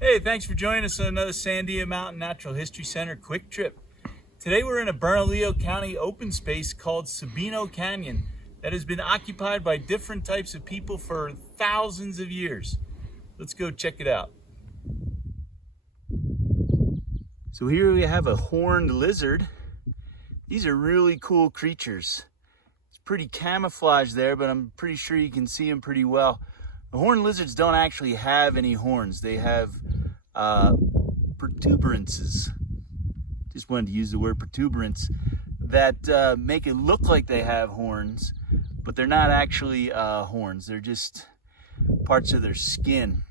Hey, thanks for joining us on another Sandia Mountain Natural History Center quick trip. Today we're in a Bernalillo County open space called Sabino Canyon that has been occupied by different types of people for thousands of years. Let's go check it out. So here we have a horned lizard. These are really cool creatures. It's pretty camouflaged there, but I'm pretty sure you can see them pretty well. The horned lizards don't actually have any horns. They have protuberances. Just wanted to use the word protuberance that make it look like they have horns, but they're not actually horns. They're just parts of their skin.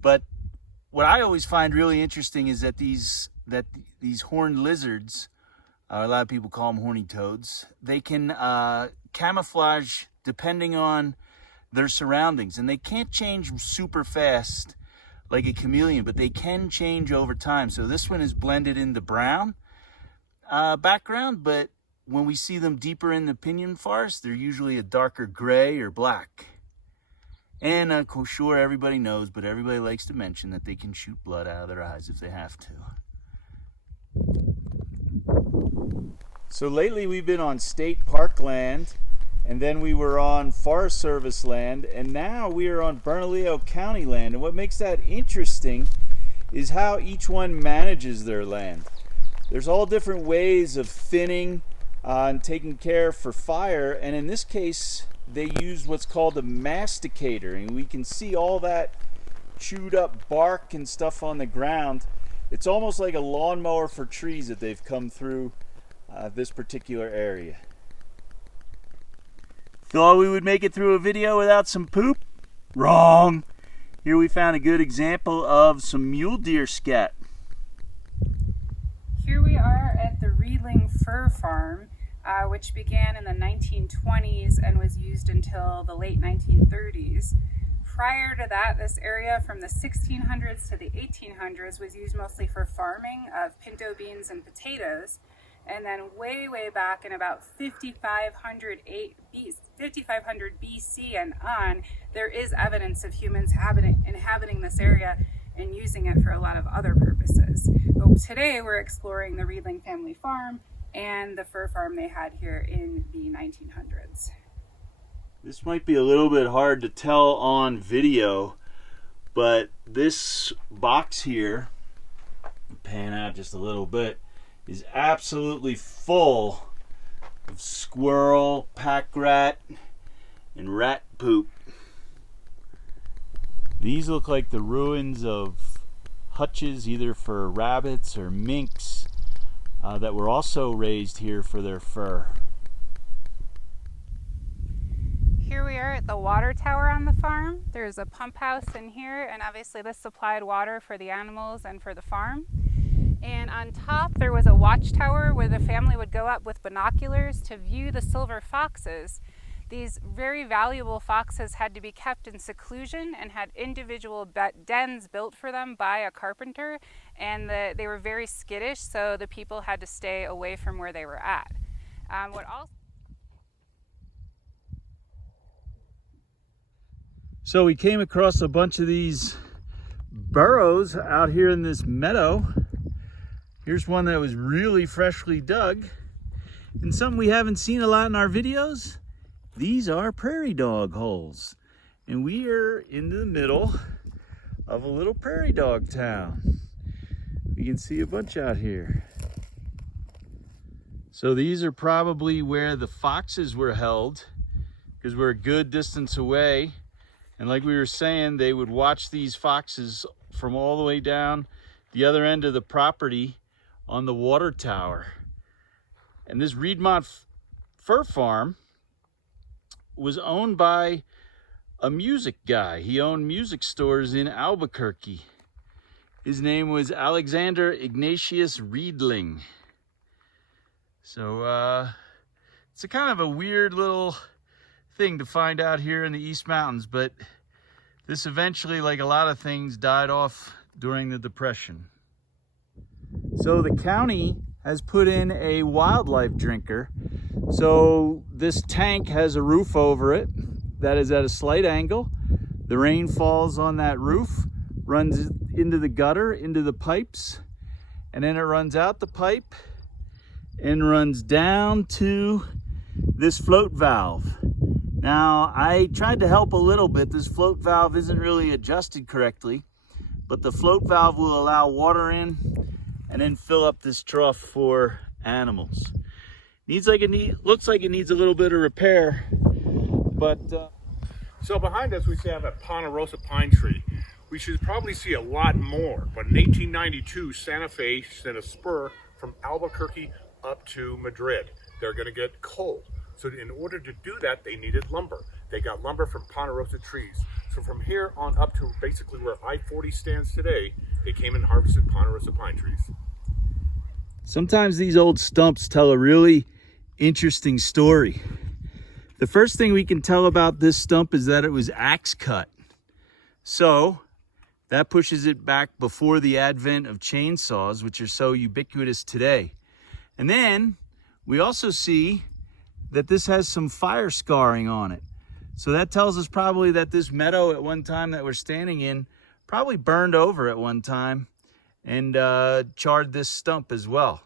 But what I always find really interesting is that these horned lizards, a lot of people call them horny toads, they can camouflage depending on their surroundings, and they can't change super fast like a chameleon, but they can change over time. So this one is blended in the brown background, but when we see them deeper in the pinyon forest, they're usually a darker gray or black. And of course, sure, everybody knows, but everybody likes to mention that they can shoot blood out of their eyes if they have to. So lately we've been on state park land, and then we were on Forest Service land, and now we are on Bernalillo County land. And what makes that interesting is how each one manages their land. There's all different ways of thinning and taking care for fire, and in this case they use what's called a masticator, and we can see all that chewed up bark and stuff on the ground. It's almost like a lawnmower for trees that they've come through this particular area. Thought we would make it through a video without some poop? Wrong! Here we found a good example of some mule deer scat. Here we are at the Reedling Fur Farm, which began in the 1920s and was used until the late 1930s. Prior to that, this area from the 1600s to the 1800s was used mostly for farming of pinto beans and potatoes. And then way back in about 5500 BC and on, there is evidence of humans inhabiting this area and using it for a lot of other purposes. But today we're exploring the Reedling family farm and the fur farm they had here in the 1900s. This might be a little bit hard to tell on video, but this box here, pan out just a little bit, is absolutely full of squirrel, pack rat, and rat poop. These look like the ruins of hutches, either for rabbits or minks, that were also raised here for their fur. Here we are at the water tower on the farm. There's a pump house in here, and obviously this supplied water for the animals and for the farm. And on top there was a watchtower where the family would go up with binoculars to view the silver foxes. These very valuable foxes had to be kept in seclusion and had individual dens built for them by a carpenter, and they were very skittish, so the people had to stay away from where they were at. So we came across a bunch of these burrows out here in this meadow. Here's one that was really freshly dug. And something we haven't seen a lot in our videos, these are prairie dog holes. And we are in the middle of a little prairie dog town. We can see a bunch out here. So these are probably where the foxes were held, because we're a good distance away. And like we were saying, they would watch these foxes from all the way down the other end of the property on the water tower. And this Reedmont Fur Farm was owned by a music guy. He owned music stores in Albuquerque. His name was Alexander Ignatius Reedling. So it's a kind of a weird little thing to find out here in the East Mountains, but this eventually, like a lot of things, died off during the Depression. So the county has put in a wildlife drinker. So this tank has a roof over it that is at a slight angle. The rain falls on that roof, runs into the gutter, into the pipes, and then it runs out the pipe and runs down to this float valve. Now, I tried to help a little bit. This float valve isn't really adjusted correctly, but the float valve will allow water in and then fill up this trough for animals. Looks like it needs a little bit of repair, but so behind us we have a ponderosa pine tree. We should probably see a lot more, but in 1892 Santa Fe sent a spur from Albuquerque up to Madrid. They're going to get coal, so in order to do that they needed lumber. They got lumber from ponderosa trees. So from here on up to basically where I-40 stands today, they came and harvested ponderosa pine trees. sometimes these old stumps tell a really interesting story. The first thing we can tell about this stump is that it was axe cut. So that pushes it back before the advent of chainsaws, which are so ubiquitous today. And then we also see that this has some fire scarring on it. So that tells us probably that this meadow at one time that we're standing in probably burned over at one time and charred this stump as well.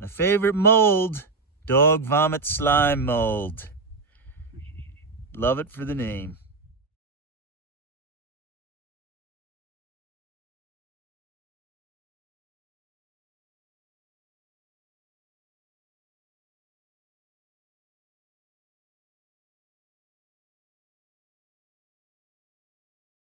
My favorite mold, dog vomit slime mold. Love it for the name.